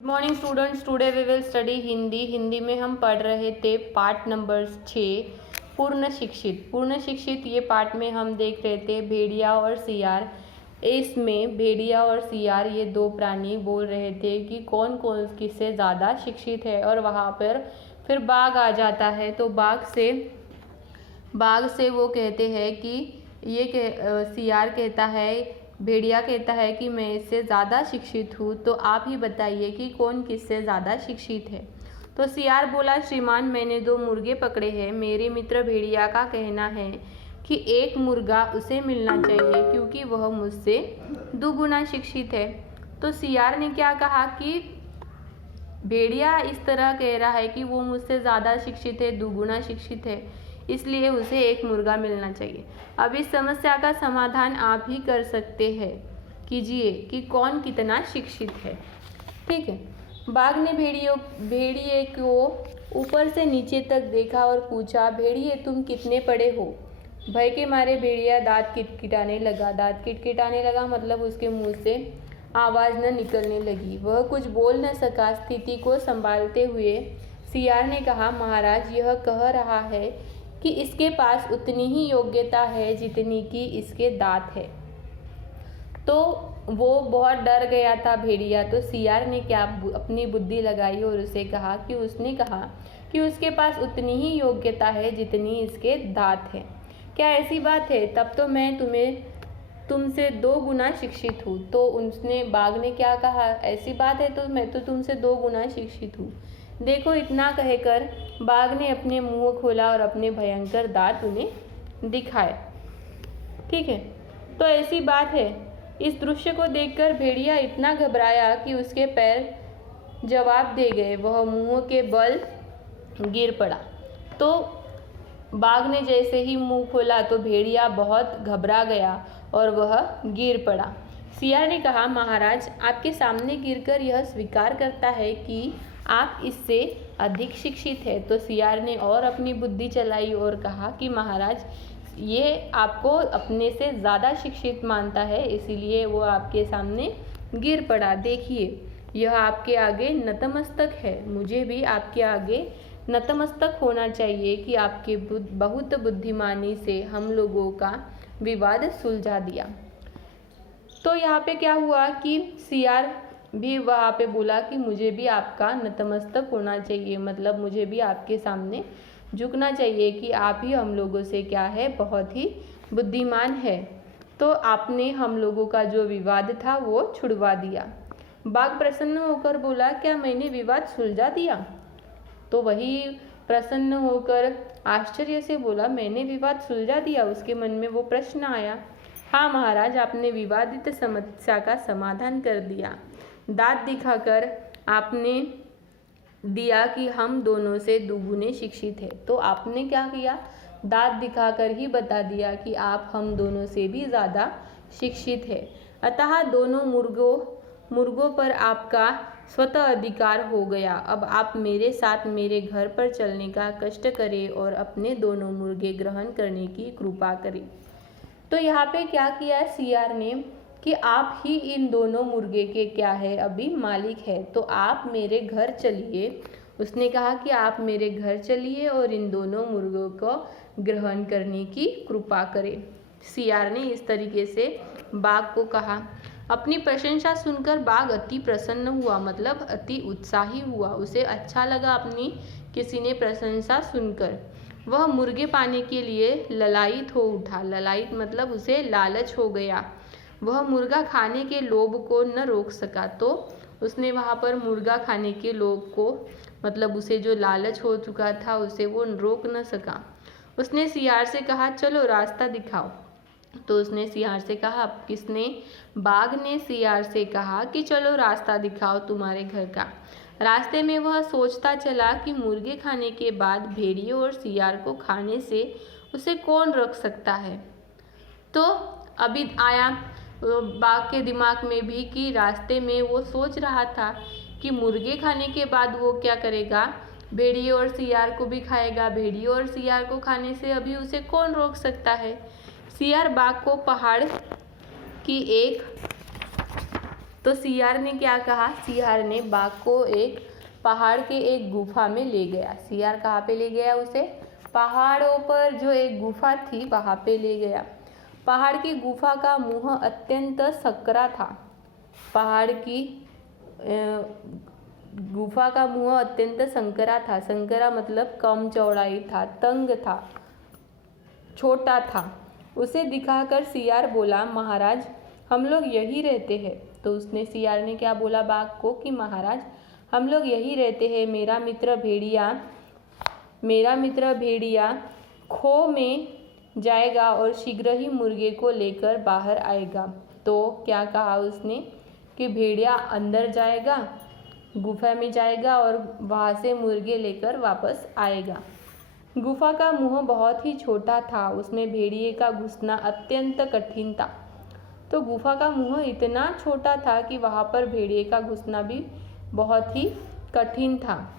Morning students, today we will study Hindi में हम पढ़ रहे थे पार्ट नंबर 6 पूर्ण शिक्षित। पूर्ण शिक्षित ये पार्ट में हम देख रहे थे भेड़िया और सियार। इसमें भेड़िया और सियार ये दो प्राणी बोल रहे थे कि कौन कौन किससे ज़्यादा शिक्षित है, और वहाँ पर फिर बाघ आ जाता है। तो बाघ से वो कहते हैं कि सियार कहता है, भेड़िया कहता है कि मैं इससे ज़्यादा शिक्षित हूँ, तो आप ही बताइए कि कौन किससे ज़्यादा शिक्षित है। तो सियार बोला, श्रीमान मैंने 2 मुर्गे पकड़े हैं। मेरे मित्र भेड़िया का कहना है कि एक मुर्गा उसे मिलना चाहिए क्योंकि वह मुझसे 2 गुना शिक्षित है। तो सियार ने क्या कहा कि भेड़िया इस तरह कह रहा है कि वो मुझसे ज़्यादा शिक्षित है, 2 गुना शिक्षित है, इसलिए उसे एक मुर्गा मिलना चाहिए। अब इस समस्या का समाधान आप ही कर सकते हैं, कीजिए कि कौन कितना शिक्षित है। ठीक है। बाघ ने भेड़िए को ऊपर से नीचे तक देखा और पूछा, भेड़िए तुम कितने पढ़े हो? भय के मारे भेड़िया दांत किटकिटाने लगा मतलब उसके मुंह से आवाज़ न निकलने लगी। वह कुछ बोल न सका। स्थिति को संभालते हुए सियार ने कहा, महाराज यह कह रहा है कि इसके पास उतनी ही योग्यता है जितनी कि इसके दांत है। तो वो बहुत डर गया था भेड़िया। तो सियार ने क्या अपनी बुद्धि लगाई और उसने कहा कि उसके पास उतनी ही योग्यता है जितनी इसके दांत है। क्या ऐसी बात है? तब तो मैं तुमसे 2 गुना शिक्षित हूँ। तो बाघ ने क्या कहा, ऐसी बात है तो मैं तो तुमसे 2 गुना शिक्षित हूँ। देखो, इतना कहकर बाघ ने अपने मुंह खोला और अपने भयंकर दांत उन्हें दिखाए। ठीक है, तो ऐसी बात है। इस दृश्य को देखकर भेड़िया इतना घबराया कि उसके पैर जवाब दे गए। वह मुंह के बल गिर पड़ा। तो बाघ ने जैसे ही मुंह खोला तो भेड़िया बहुत घबरा गया और वह गिर पड़ा। सियार ने कहा, महाराज आपके सामने गिरकर यह स्वीकार करता है कि आप इससे अधिक शिक्षित है। तो सियार ने और अपनी बुद्धि चलाई और कहा कि महाराज ये आपको अपने से ज़्यादा शिक्षित मानता है, इसीलिए वो आपके सामने गिर पड़ा। देखिए, यह आपके आगे नतमस्तक है। मुझे भी आपके आगे नतमस्तक होना चाहिए कि आपके बहुत बुद्धिमानी से हम लोगों का विवाद सुलझा दिया। तो यहाँ पे क्या हुआ कि सियार भी वहाँ पे बोला कि मुझे भी आपका नतमस्तक होना चाहिए, मतलब मुझे भी आपके सामने झुकना चाहिए कि आप ही हम लोगों से क्या है, बहुत ही बुद्धिमान है। तो आपने हम लोगों का जो विवाद था वो छुड़वा दिया। बाघ प्रसन्न होकर बोला, क्या मैंने विवाद सुलझा दिया? तो वही प्रसन्न होकर आश्चर्य से बोला, मैंने विवाद सुलझा दिया? उसके मन में वो प्रश्न आया। हाँ महाराज, आपने विवादित समस्या का समाधान कर दिया। दांत दिखाकर आपने दिया कि हम दोनों से 2 गुने शिक्षित है। तो आपने क्या किया? दांत दिखाकर ही बता दिया कि आप हम दोनों से भी ज़्यादा शिक्षित है। अतः दोनों मुर्गों पर आपका स्वतः अधिकार हो गया। अब आप मेरे साथ मेरे घर पर चलने का कष्ट करें और अपने दोनों मुर्गे ग्रहण करने की कृपा करें। तो यहाँ पे क्या किया सियार ने कि आप ही इन दोनों मुर्गे के क्या है, अभी मालिक है। तो आप मेरे घर चलिए। उसने कहा कि आप मेरे घर चलिए और इन दोनों मुर्गों को ग्रहण करने की कृपा करें। सियार ने इस तरीके से बाघ को कहा। अपनी प्रशंसा सुनकर बाघ अति प्रसन्न हुआ, मतलब अति उत्साही हुआ। उसे अच्छा लगा अपनी किसी ने प्रशंसा सुनकर। वह मुर्गे पाने के लिए ललायित हो उठा। ललायित मतलब उसे लालच हो गया। वह मुर्गा खाने के लोभ को न रोक सका। तो उसने वहाँ पर मुर्गा खाने के लोभ को, मतलब उसे जो लालच हो चुका था, उसे वो रोक न सका। उसने सियार से कहा, चलो रास्ता दिखाओ। तो उसने सियार से कहा, बाघ ने सियार से कहा कि चलो रास्ता दिखाओ तुम्हारे घर का। रास्ते में वह सोचता चला कि मुर्गे खाने के बाद भेड़िए और सियार को खाने से उसे कौन रोक सकता है। तो अभी आया बाघ के दिमाग में भी कि रास्ते में वो सोच रहा था कि मुर्गे खाने के बाद वो क्या करेगा, भेड़िए और सियार को भी खाएगा। भेड़िए और सियार को खाने से अभी उसे कौन रोक सकता है। सियार बाघ को पहाड़ की एक तो सियार ने क्या कहा? सियार ने बाघ को एक पहाड़ के एक गुफा में ले गया। सियार कहाँ पे ले गया उसे? पहाड़ों पर जो एक गुफा थी वहाँ पे ले गया। पहाड़ की गुफा का मुंह अत्यंत सकरा था। पहाड़ की गुफा का मुंह अत्यंत संकरा था। संकरा मतलब कम चौड़ाई था, तंग था, छोटा था। उसे दिखाकर सियार बोला, महाराज हम लोग यही रहते हैं। तो उसने सियार ने क्या बोला बाघ को कि महाराज हम लोग यही रहते हैं। मेरा मित्र भेड़िया खो में जाएगा और शीघ्र ही मुर्गे को लेकर बाहर आएगा। तो क्या कहा उसने कि भेड़िया अंदर जाएगा, गुफा में जाएगा और वहाँ से मुर्गे लेकर वापस आएगा। गुफा का मुंह बहुत ही छोटा था, उसमें भेड़िए का घुसना अत्यंत कठिन था। तो गुफा का मुंह इतना छोटा था कि वहाँ पर भेड़िए का घुसना भी बहुत ही कठिन था,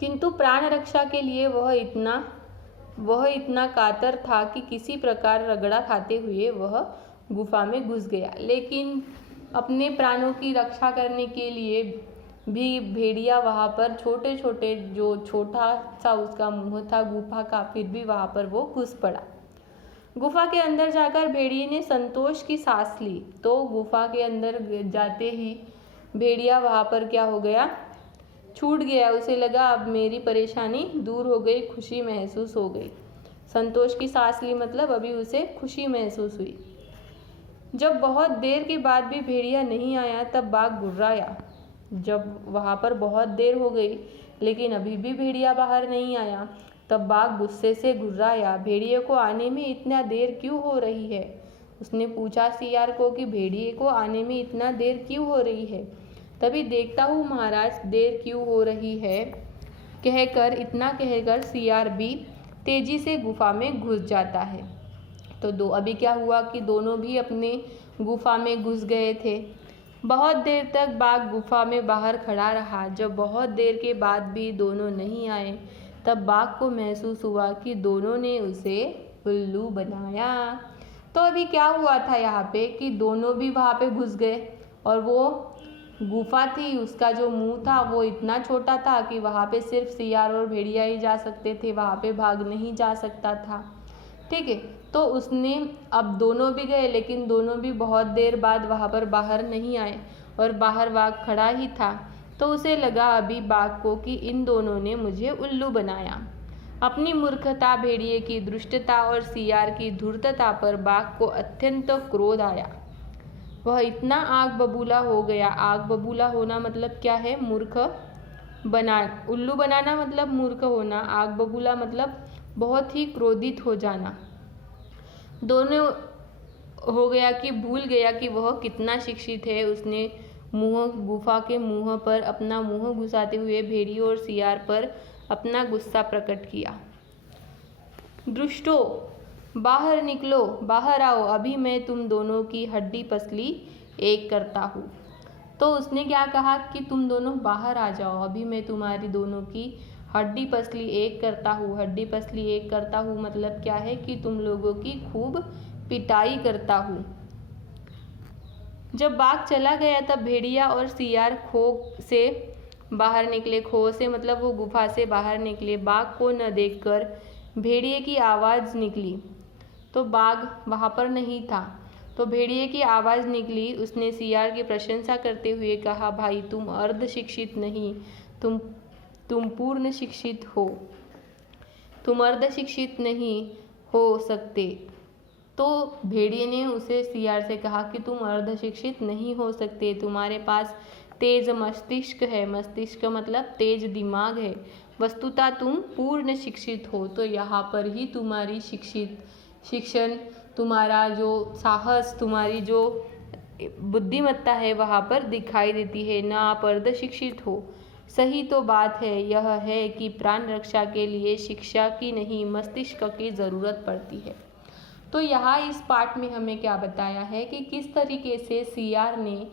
किंतु प्राण रक्षा के लिए वह इतना कातर था कि किसी प्रकार रगड़ा खाते हुए वह गुफा में घुस गया। लेकिन अपने प्राणों की रक्षा करने के लिए भी भेड़िया वहाँ पर छोटा सा उसका मुंह था गुफा का, फिर भी वहाँ पर वो घुस पड़ा। गुफा के अंदर जाकर भेड़िए ने संतोष की सांस ली। तो गुफा के अंदर जाते ही भेड़िया वहाँ पर क्या हो गया? छूट गया। उसे लगा अब मेरी परेशानी दूर हो गई, खुशी महसूस हो गई। संतोष की सांस ली मतलब अभी उसे खुशी महसूस हुई। जब बहुत देर के बाद भी भेड़िया नहीं आया तब बाघ गुर्राया। जब वहाँ पर बहुत देर हो गई लेकिन अभी भी भेड़िया बाहर नहीं आया तब बाघ गुस्से से गुर्राया, भेड़िए को आने में इतना देर क्यों हो रही है? उसने पूछा सियार को कि भेड़िए को आने में इतना देर क्यों हो रही है? तभी देखता हूँ महाराज देर क्यों हो रही है। इतना कहकर सियार भी तेजी से गुफा में घुस जाता है। तो अभी क्या हुआ कि दोनों भी अपने गुफा में घुस गए थे। बहुत देर तक बाघ गुफा में बाहर खड़ा रहा। जब बहुत देर के बाद भी दोनों नहीं आए तब बाघ को महसूस हुआ कि दोनों ने उसे उल्लू बनाया। तो अभी क्या हुआ था यहाँ पे कि दोनों भी वहाँ पे घुस गए और वो गुफा थी, उसका जो मुंह था वो इतना छोटा था कि वहाँ पे सिर्फ सियार और भेड़िया ही जा सकते थे, वहाँ पे भाग नहीं जा सकता था। ठीक है, तो उसने अब दोनों भी गए लेकिन दोनों भी बहुत देर बाद वहाँ पर बाहर नहीं आए और बाहर बाघ खड़ा ही था। तो उसे लगा अभी बाघ को कि इन दोनों ने मुझे उल्लू बनाया। अपनी मूर्खता, भेड़िए की दुष्टता और सियार की धूर्तता पर बाघ को अत्यंत क्रोध आया। वह इतना आग बबूला हो गया। आग बबूला होना मतलब क्या है? उल्लू बनाना मतलब मूर्ख होना। आग बबूला मतलब बहुत ही क्रोधित हो जाना। दोनों हो गया कि भूल गया कि वह कितना शिक्षित है। उसने गुफा के मुंह पर अपना मुंह घुसाते हुए भेड़िए और सियार पर अपना गुस्सा प्रकट किया। दुष्टों, बाहर निकलो, बाहर आओ, अभी मैं तुम दोनों की हड्डी पसली एक करता हूँ। तो उसने क्या कहा कि तुम दोनों बाहर आ जाओ, अभी मैं तुम्हारी दोनों की हड्डी पसली एक करता हूँ। हड्डी पसली एक करता हूँ मतलब क्या है कि तुम लोगों की खूब पिटाई करता हूँ। जब बाघ चला गया तब भेड़िया और सियार खो से बाहर निकले। खो से मतलब वो गुफा से बाहर निकले। बाघ को न देखकर भेड़िए की आवाज़ निकली तो बाघ वहाँ पर नहीं था। तो भेड़िए की आवाज़ निकली। उसने सियार की प्रशंसा करते हुए कहा, भाई तुम अर्ध शिक्षित नहीं, तुम पूर्ण शिक्षित हो। तुम अर्ध शिक्षित नहीं हो सकते। तो भेड़िए ने उसे सियार से कहा कि तुम अर्ध शिक्षित नहीं हो सकते, तुम्हारे पास तेज मस्तिष्क है। मस्तिष्क मतलब तेज दिमाग है। वस्तुतः तुम पूर्ण शिक्षित हो। तो यहाँ पर ही तुम्हारी शिक्षण, तुम्हारा जो साहस, तुम्हारी जो बुद्धिमत्ता है वहाँ पर दिखाई देती है, ना आप अर्ध शिक्षित हो। सही तो बात है, यह है कि प्राण रक्षा के लिए शिक्षा की नहीं मस्तिष्क की ज़रूरत पड़ती है। तो यहाँ इस पाठ में हमें क्या बताया है कि किस तरीके से सियार ने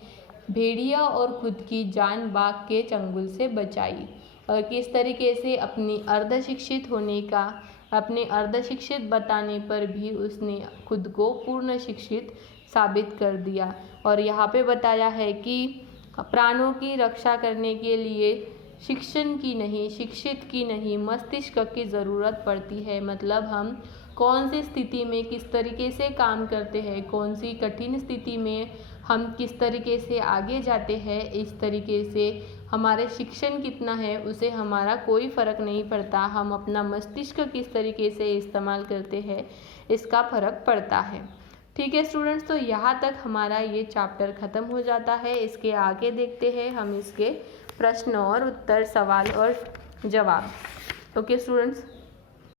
भेड़िया और खुद की जान बाघ के चंगुल से बचाई और किस तरीके से अपने अर्धशिक्षित बताने पर भी उसने खुद को पूर्ण शिक्षित साबित कर दिया। और यहाँ पे बताया है कि प्राणों की रक्षा करने के लिए शिक्षित की नहीं मस्तिष्क की ज़रूरत पड़ती है। मतलब हम कौन सी स्थिति में किस तरीके से काम करते हैं, कौन सी कठिन स्थिति में हम किस तरीके से आगे जाते हैं, इस तरीके से हमारे शिक्षण कितना है उसे हमारा कोई फ़र्क नहीं पड़ता। हम अपना मस्तिष्क किस तरीके से इस्तेमाल करते हैं इसका फ़र्क पड़ता है। ठीक है स्टूडेंट्स, तो यहाँ तक हमारा ये चैप्टर ख़त्म हो जाता है। इसके आगे देखते हैं हम इसके प्रश्न और उत्तर, सवाल और जवाब। Okay students.